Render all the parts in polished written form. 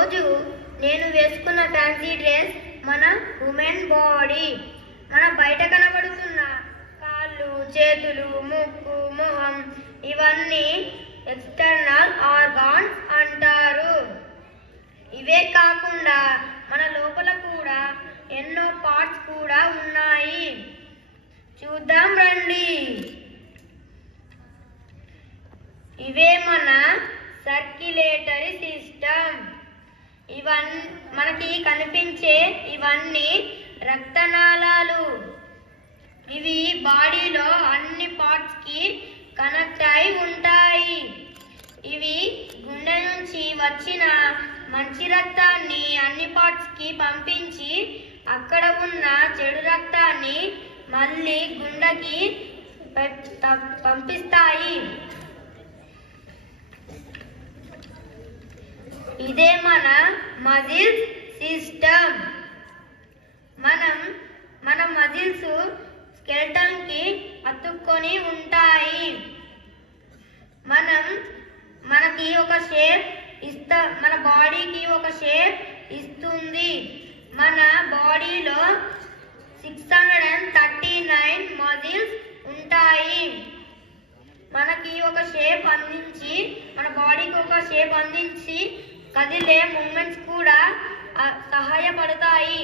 ఈరోజు నేను వేసుకున్న ఫ్యాన్సీ డ్రెస్ మన ఉమెన్ బాడీ. మన బయట కనబడుతున్న కాళ్ళు, చేతులు, ముక్కు, మొహం ఇవన్నీ ఎక్స్టర్నల్ ఆర్గాన్స్ అంటారు. ఇవే కాకుండా మన లోపల కూడా ఎన్నో పార్ట్స్ కూడా ఉన్నాయి. చూద్దాం రండి. ఇవే మన సర్క్యులేటరీ సిస్టమ్. మనకి కనిపించే ఇవన్నీ రక్తనాళాలు. ఇవి బాడీలో అన్ని పార్ట్స్ కి కనెక్ట్ అయి ఉంటాయి. ఇవి గుండె నుంచి వచ్చిన మంచి రక్తాన్ని అన్ని పార్ట్స్ కి పంపించి అక్కడ ఉన్న చెడు రక్తాన్ని మళ్ళీ గుండెకి పంపిస్తాయి. ఇదే మన మజిల్స్ సిస్టమ్. మన మజిల్స్ స్కెల్టన్ కి అతుక్కొని ఉంటాయి. మనకి ఒక షేప్ మన బాడీకి ఒక షేప్ ఇస్తుంది. మన బాడీలో 639 మజిల్స్ ఉంటాయి. మనకి ఒక షేప్ అందించి మన బాడీకి ఒక షేప్ అందించి కదిలే మూమెంట్స్ కూడా సహాయపడతాయి.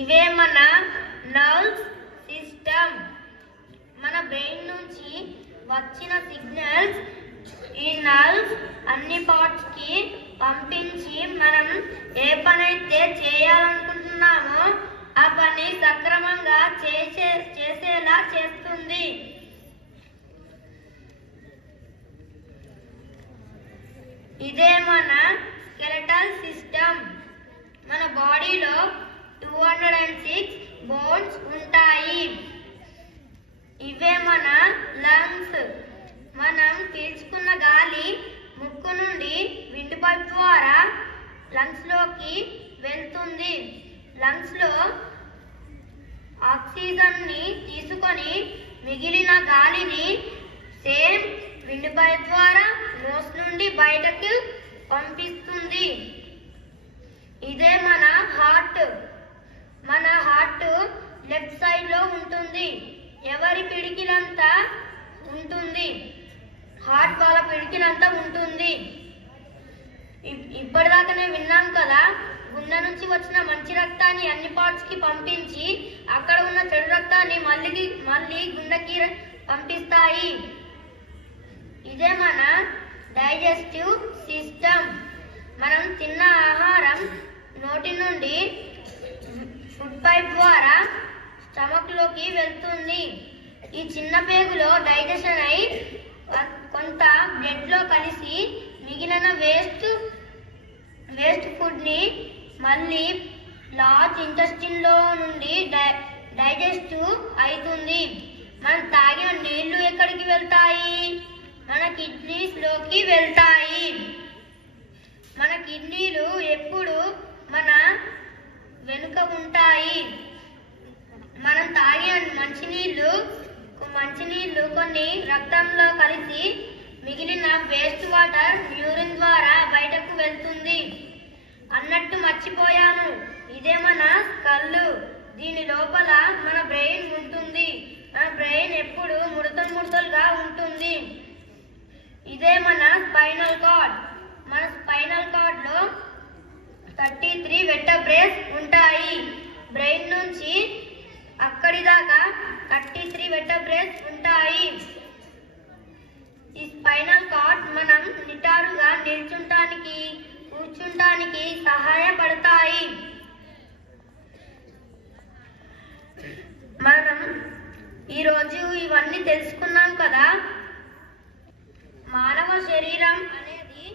ఇవే మన నర్వ్స్ సిస్టమ్. మన బ్రెయిన్ నుంచి వచ్చిన సిగ్నల్స్ ఈ నర్వ్స్ అన్ని పార్ట్స్ కి పంపించి మనం ఏ పని అయితే చేయాలనుకుంటున్నామో ఆ పని సక్రమంగా చేసేలా చేస్తుంది. ఇదే మన స్కెలెటల్ సిస్టమ్. మన బాడీలో 206 బోన్స్ ఉంటాయి. ఇవే మన లంగ్స్. మనం పీల్చుకున్న గాలి ముక్కు నుండి విండ్ పైప్ ద్వారా లంగ్స్ లోకి వెళ్తుంది. లంగ్స్ లో ఆక్సిజన్ ని తీసుకొని మిగిలిన గాలిని సేమ్ విండ్ పైప్ ద్వారా నోస్ నుండి బయటకు పంపిస్తుంది. ఇదే మన హార్ట్. మన హార్ట్ లెఫ్ట్ సైడ్ లో ఉంటుంది. ఎవరి పిడికిలంతా ఉంటుంది. హార్ట్ వాళ్ళ పిడికిలంతా ఉంటుంది. ఇప్పటిదాకానే విన్నాం కదా, గుండె నుంచి వచ్చిన మంచి రక్తాన్ని అన్ని పార్ట్స్ కి పంపించి అక్కడ ఉన్న చెడు రక్తాన్ని మళ్ళీ గుండెకి పంపిస్తాయి. ఇదే మన డైజెస్టివ్ సిస్టమ్. మనం తిన్న ఆహారం నోటి నుండి ఫుడ్ పైప్ ద్వారా స్టమక్ లోకి వెళ్తుంది. ఈ చిన్న పేగులో డైజెషన్ అయి కొంత బ్లడ్ లో కలిసి మిగిలిన వేస్ట్ ఫుడ్ ని మళ్ళీ లార్జ్ ఇంటెస్టిన్ లో నుండి డైజెస్ట్ అవుతుంది. మనం తాగిన నీళ్లు ఎక్కడికి వెళ్తాయి? మన కిడ్నీస్ లోకి వెళ్తాయి. మన కిడ్నీలు ఎప్పుడు మన వెనుక ఉంటాయి. మనం తాగే మంచినీళ్ళు కొన్ని రక్తంలో కలిసి మిగిలిన వేస్ట్ వాటర్ యూరిన్ ద్వారా బయటకు వెళ్తుంది. అన్నట్టు మర్చిపోయాను, ఇదే మన స్కల్. దీని లోపల మన బ్రెయిన్ ఉంటుంది. మన బ్రెయిన్ ఎప్పుడు ముడతలుగా ఉంటుంది. ఇదే మన స్పైనల్ కార్డ్. మన స్పైనల్ కార్డ్ లో 33 వెర్టెబ్రేస్ ఉంటాయి. బ్రెయిన్ నుంచి అక్కడి దాకా 33 వెర్టెబ్రేస్ ఉంటాయి. ఈ స్పైనల్ కార్డ్ మనం నిటారుగా నిల్చుంటానికి, కూర్చుంటానికి సహాయపడతాయి. మనం ఈరోజు ఇవన్నీ తెలుసుకున్నాం కదా. మానవ శరీరం అనేది